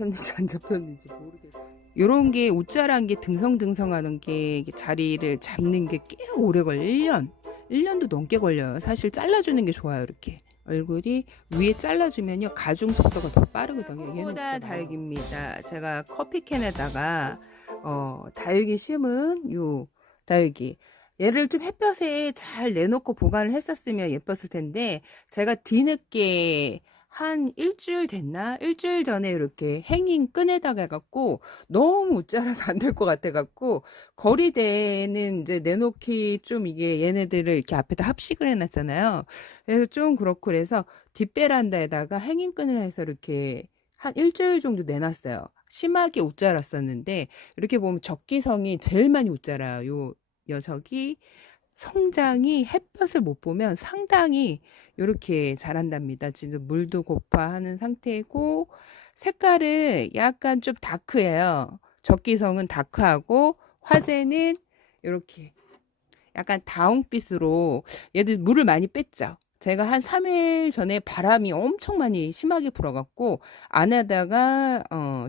잡혔는지 안 잡혔는지 모르겠어요. 요런 게 웃자란 게 등성등성하는 게 자리를 잡는 게 꽤 오래 걸려. 1년도 넘게 걸려요. 사실 잘라주는 게 좋아요. 이렇게 얼굴이 위에 잘라주면요 가중 속도가 더 빠르거든요. 얘는 보다 다육입니다. 제가 커피캔에다가 다육이 심은 요 다육이 얘를 좀 햇볕에 잘 내놓고 보관을 했었으면 예뻤을 텐데 제가 뒤늦게 한 일주일 됐나? 일주일 전에 이렇게 행인 끈에다가 해갖고 너무 웃자라서 안 될 것 같아갖고 거리대는 이제 내놓기 좀 이게 얘네들을 이렇게 앞에다 합식을 해놨잖아요. 그래서 좀 그렇고 그래서 뒷베란다에다가 행인 끈을 해서 이렇게 한 일주일 정도 내놨어요. 심하게 웃자랐었는데 이렇게 보면 적기성이 제일 많이 웃자라요. 요 녀석이 성장이 햇볕을 못 보면 상당히 이렇게 자란답니다. 지금 물도 고파하는 상태고 색깔은 약간 좀 다크해요. 적기성은 다크하고 화재는 이렇게 약간 다홍빛으로 얘들 물을 많이 뺐죠. 제가 한 3일 전에 바람이 엄청 많이 심하게 불어갖고 안에다가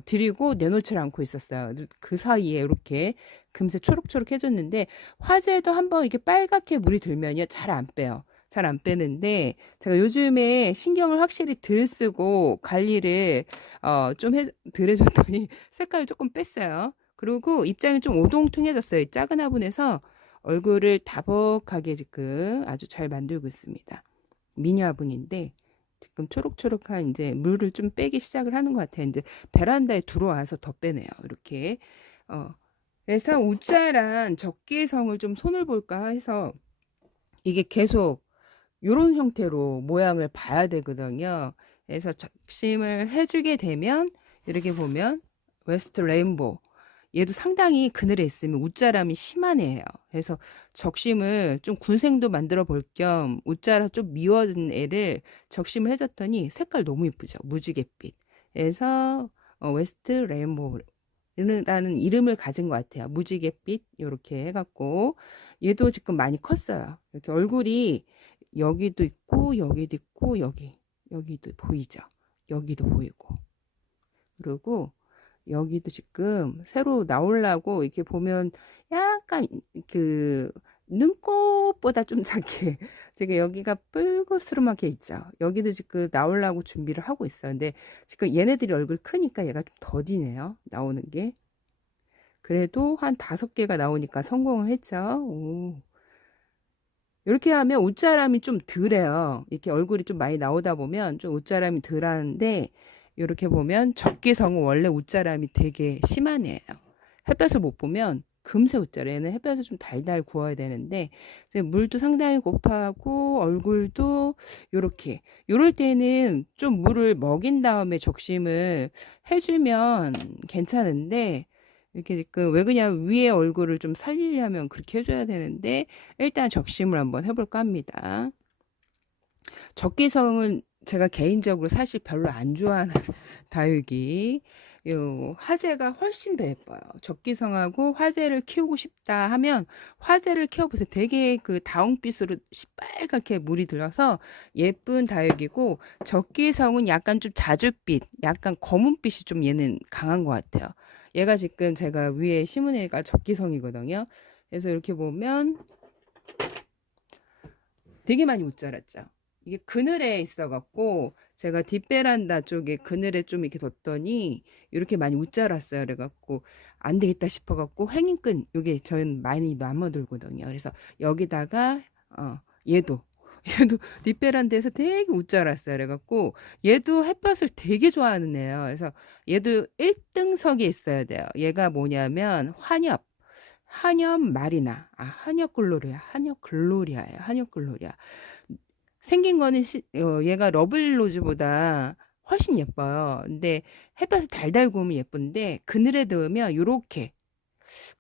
들이고 내놓질 않고 있었어요. 그 사이에 이렇게 금세 초록초록 해졌는데 화재도 한번 이렇게 빨갛게 물이 들면요 잘 안 빼요. 잘 안 빼는데 제가 요즘에 신경을 확실히 덜 쓰고 관리를 덜 해줬더니 색깔을 조금 뺐어요. 그리고 입장이 좀 오동통해졌어요. 작은 화분에서 얼굴을 다복하게 지금 아주 잘 만들고 있습니다. 미니 화분인데 지금 초록초록한 이제 물을 좀 빼기 시작을 하는 것 같아요. 이제 베란다에 들어와서 더 빼네요. 이렇게 그래서 웃자란 적기성을 좀 손을 볼까 해서 이게 계속 이런 형태로 모양을 봐야 되거든요. 그래서 적심을 해주게 되면 이렇게 보면 웨스트 레인보우 얘도 상당히 그늘에 있으면 웃자람이 심한 애예요. 그래서 적심을 좀 군생도 만들어 볼 겸 웃자라 좀 미워진 애를 적심을 해줬더니 색깔 너무 예쁘죠. 무지갯빛. 그래서 웨스트 레인보우라는 이름을 가진 것 같아요. 무지갯빛 이렇게 해갖고 얘도 지금 많이 컸어요. 이렇게 얼굴이 여기도 있고 여기도 있고 여기도 보이죠. 여기도 보이고 그리고 여기도 지금 새로 나오려고 이렇게 보면 약간 그 눈꽃보다 좀 작게 지금 여기가 뿔거스름하게 있죠. 여기도 지금 나오려고 준비를 하고 있어요. 근데 지금 얘네들이 얼굴 크니까 얘가 좀 더디네요. 나오는 게. 그래도 한 5개가 나오니까 성공을 했죠. 오. 이렇게 하면 웃자람이 좀 덜해요. 이렇게 얼굴이 좀 많이 나오다 보면 좀 웃자람이 덜하는데 이렇게 보면 적기성은 원래 웃자람이 되게 심한 애예요. 햇볕을 못 보면 금세 웃자라. 얘는 햇볕을 좀 달달 구워야 되는데 이제 물도 상당히 고파하고 얼굴도 요렇게 요럴 때는 좀 물을 먹인 다음에 적심을 해주면 괜찮은데 이렇게 지금 왜 그냥 위에 얼굴을 좀 살리려면 그렇게 해줘야 되는데 일단 적심을 한번 해볼까 합니다. 적기성은 제가 개인적으로 사실 별로 안 좋아하는 다육이 요 화재가 훨씬 더 예뻐요. 적기성하고 화재를 키우고 싶다 하면 화재를 키워보세요. 되게 그 다홍빛으로 시뻘겋게 물이 들어서 예쁜 다육이고 적기성은 약간 좀 자줏빛, 약간 검은빛이 좀 얘는 강한 것 같아요. 얘가 지금 제가 위에 심은 애가 적기성이거든요. 그래서 이렇게 보면 되게 많이 웃 자랐죠. 이게 그늘에 있어갖고 제가 뒷베란다 쪽에 그늘에 좀 이렇게 뒀더니 이렇게 많이 웃 자랐어요. 그래갖고 안 되겠다 싶어갖고 행인끈 요게 저는 많이 남아들거든요. 그래서 여기다가 얘도 얘도 뒷베란다에서 되게 웃 자랐어요. 그래갖고 얘도 햇볕을 되게 좋아하는 애예요. 그래서 얘도 1등석에 있어야 돼요. 얘가 뭐냐면 한엽 마리나, 한엽 글로리아예요. 한엽 글로리아. 생긴 거는 얘가 러블로즈보다 훨씬 예뻐요. 근데 햇볕을 달달 구우면 예쁜데 그늘에 넣으면 요렇게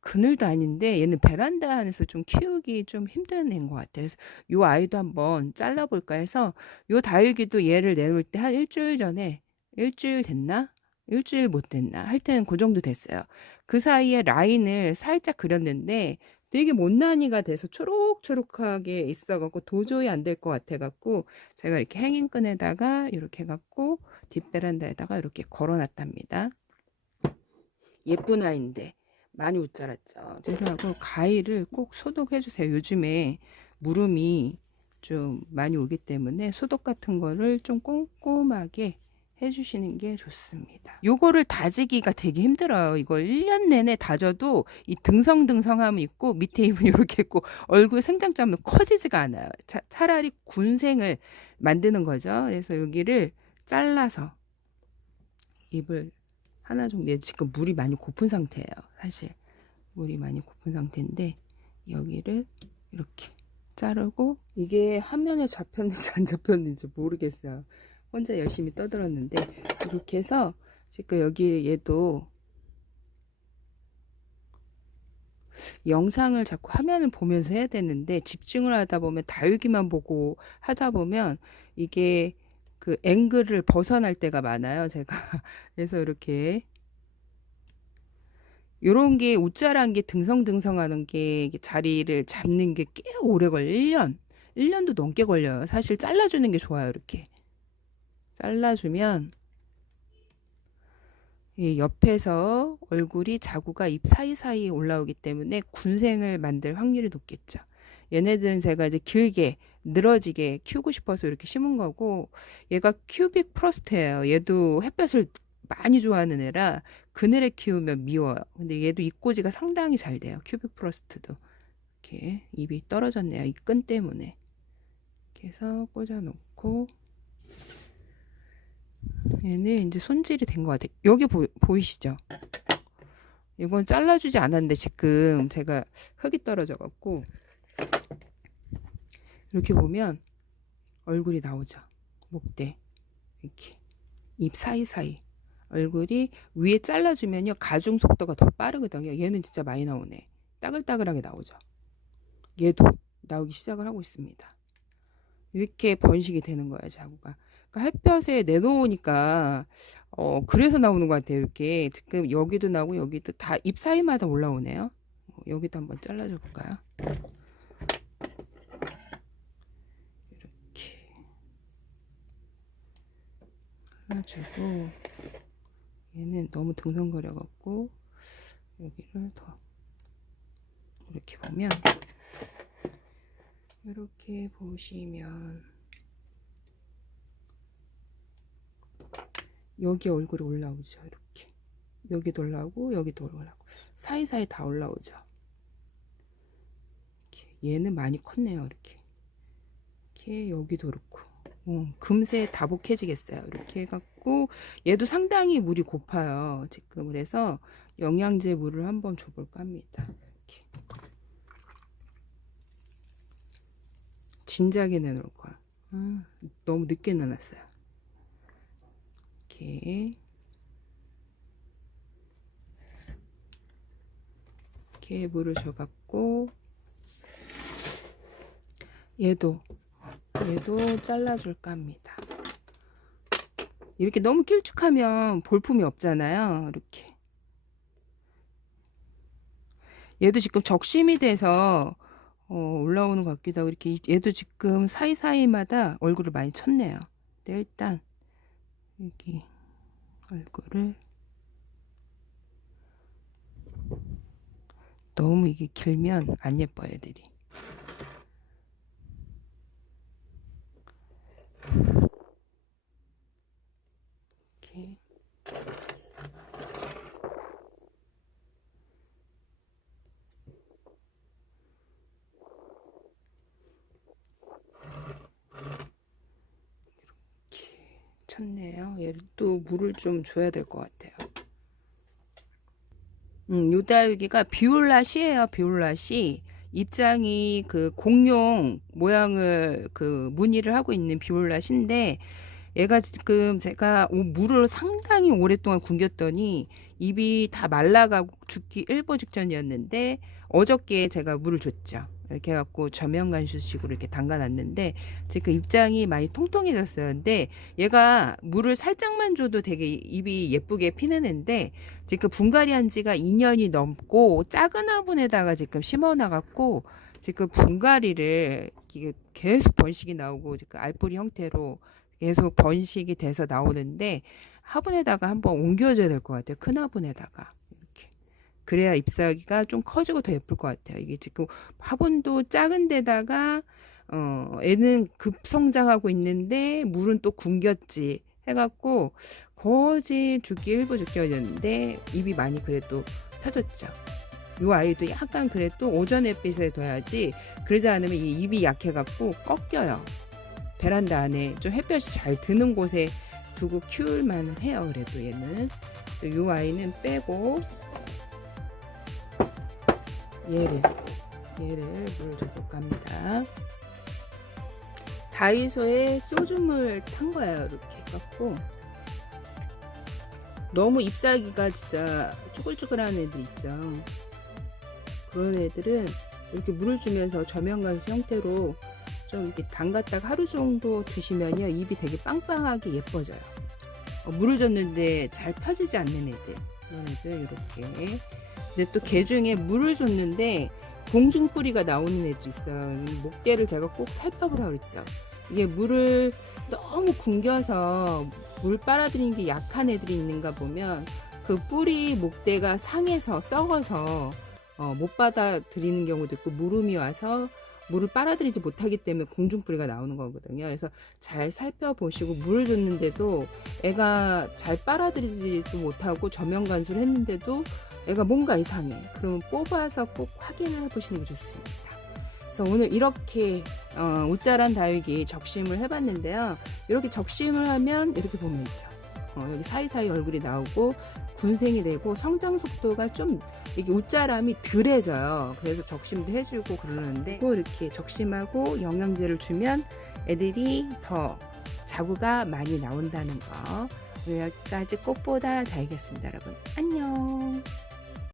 그늘도 아닌데 얘는 베란다 안에서 좀 키우기 좀 힘든 애인 것 같아요. 그래서 요 아이도 한번 잘라볼까 해서 요 다육이도 얘를 내놓을 때 한 일주일 전에 일주일 됐나? 일주일 못 됐나? 할 때는 그 정도 됐어요. 그 사이에 라인을 살짝 그렸는데 되게 못난이가 돼서 초록초록하게 있어갖고 도저히 안 될 것 같아갖고 제가 이렇게 행인끈에다가 이렇게 해갖고 뒷베란다에다가 이렇게 걸어놨답니다. 예쁜 아이인데 많이 웃 자랐죠. 그래고 가위를 꼭 소독해 주세요. 요즘에 무름이 좀 많이 오기 때문에 소독 같은 거를 좀 꼼꼼하게 해주시는 게 좋습니다. 요거를 다지기가 되게 힘들어요. 이걸 1년 내내 다져도 이 등성등성함이 있고 밑에 입은 이렇게 있고 얼굴 생장점은 커지지가 않아요. 차라리 군생을 만드는 거죠. 그래서 여기를 잘라서 입을 하나 정도, 지금 물이 많이 고픈 상태예요. 사실 물이 많이 고픈 상태인데 여기를 이렇게 자르고, 이게 화면에 잡혔는지 안 잡혔는지 모르겠어요. 혼자 열심히 떠들었는데 이렇게 해서 지금 여기 얘도 영상을 자꾸 화면을 보면서 해야 되는데 집중을 하다 보면 다육이만 보고 하다 보면 이게 그 앵글을 벗어날 때가 많아요, 제가. 그래서 이렇게 요런 게 웃자란 게 등성등성하는 게 자리를 잡는 게 꽤 오래 걸려요. 1년도 넘게 걸려요. 사실 잘라주는 게 좋아요. 이렇게 잘라주면 이 옆에서 얼굴이 자구가 입 사이사이에 올라오기 때문에 군생을 만들 확률이 높겠죠. 얘네들은 제가 이제 길게 늘어지게 키우고 싶어서 이렇게 심은 거고, 얘가 큐빅 프로스트예요. 얘도 햇볕을 많이 좋아하는 애라 그늘에 키우면 미워요. 근데 얘도 입꼬지가 상당히 잘 돼요. 큐빅 프로스트도. 이렇게 입이 떨어졌네요. 이 끈 때문에. 이렇게 해서 꽂아놓고, 얘는 이제 손질이 된 것 같아요. 여기 보이시죠? 이건 잘라주지 않았는데 지금 제가 흙이 떨어져 갖고 이렇게 보면 얼굴이 나오죠. 목대 이렇게 입 사이사이 얼굴이 위에 잘라주면요 가중 속도가 더 빠르거든요. 얘는 진짜 많이 나오네. 따글따글하게 나오죠. 얘도 나오기 시작을 하고 있습니다. 이렇게 번식이 되는 거예요, 자구가. 그러니까 햇볕에 내놓으니까 그래서 나오는 것 같아요. 이렇게 지금 여기도 나오고 여기도 다 잎 사이마다 올라오네요. 여기도 한번 잘라줘 볼까요? 이렇게 잘라주고, 얘는 너무 등성거려 갖고 여기를 더 이렇게 보면, 이렇게 보시면 여기 얼굴이 올라오죠. 이렇게 여기도 올라오고 여기도 올라오고 사이사이 다 올라오죠. 이렇게. 얘는 많이 컸네요. 이렇게 여기도 그렇고 금세 다복해지겠어요. 이렇게 해갖고 얘도 상당히 물이 고파요. 지금 그래서 영양제 물을 한번 줘볼까 합니다. 이렇게. 진작에 내놓을 거야. 너무 늦게 내놨어요. 이렇게 물을 줘봤고, 얘도 잘라줄까 합니다. 이렇게 너무 길쭉하면 볼품이 없잖아요. 이렇게 얘도 지금 적심이 돼서 올라오는 것 같기도 하고, 이렇게 얘도 지금 사이사이마다 얼굴을 많이 쳤네요. 근데 일단 여기 얼굴을, 너무 이게 길면 안 예뻐요, 애들이. 이렇게. 쳤네요. 얘를 또 물을 좀 줘야 될 것 같아요. 요다육이가 비올라시예요. 비올라시. 입장이 그 공룡 모양을 그 무늬를 하고 있는 비올라시인데, 얘가 지금 제가 물을 상당히 오랫동안 굶겼더니 입이 다 말라가고 죽기 일보 직전이었는데, 어저께 제가 물을 줬죠. 이렇게 해갖고 저면간수식으로 이렇게 담가놨는데 지금 입장이 많이 통통해졌어요. 근데 얘가 물을 살짝만 줘도 되게 입이 예쁘게 피는 애인데, 지금 분갈이 한 지가 2년이 넘고 작은 화분에다가 지금 심어놔갖고 지금 분갈이를 계속 번식이 나오고 지금 알뿌리 형태로 계속 번식이 돼서 나오는데, 화분에다가 한번 옮겨줘야 될 것 같아요. 큰 화분에다가. 이렇게 그래야 잎사귀가 좀 커지고 더 예쁠 것 같아요. 이게 지금 화분도 작은 데다가 애는 급성장하고 있는데 물은 또 굶겼지 해갖고 거지 죽기 일부 죽기였는데 잎이 많이 그래도 펴졌죠. 요 아이도 약간 그래도 오전 햇빛에 둬야지, 그러지 않으면 이 잎이 약해갖고 꺾여요. 베란다 안에 좀 햇볕이 잘 드는 곳에 두고 키울만 해요. 그래도 얘는. 요 아이는 빼고 얘를 물을 줘볼까 합니다. 다이소에 소주물 탄 거예요. 이렇게 해갖고 너무 잎사귀가 진짜 쭈글쭈글한 애들 있죠. 그런 애들은 이렇게 물을 주면서 저면간수 형태로 좀 이렇게 담갔다가 하루 정도 두시면요, 잎이 되게 빵빵하게 예뻐져요. 물을 줬는데 잘 펴지지 않는 애들, 그런 애들 이렇게. 근데 또 개 중에 물을 줬는데 공중뿌리가 나오는 애들 있어요. 목대를 제가 꼭 살펴보라 그랬죠. 이게 물을 너무 굶겨서 물 빨아들이는 게 약한 애들이 있는가 보면 그 뿌리 목대가 상해서 썩어서 못 받아들이는 경우도 있고, 무름이 와서 물을 빨아들이지 못하기 때문에 공중뿌리가 나오는 거거든요. 그래서 잘 살펴보시고, 물을 줬는데도 애가 잘 빨아들이지도 못하고 저면간수를 했는데도 애가 뭔가 이상해. 그러면 뽑아서 꼭 확인을 해보시는 게 좋습니다. 그래서 오늘 이렇게 옷자란 다육이 적심을 해봤는데요. 이렇게 적심을 하면 이렇게 보면 있죠. 여기 사이사이 얼굴이 나오고 군생이 되고 성장 속도가 좀 이게 옷자람이 덜해져요. 그래서 적심도 해주고 그러는데, 이렇게 적심하고 영양제를 주면 애들이 더 자구가 많이 나온다는 거. 여기까지 꽃보다 다이겠습니다. 여러분 안녕.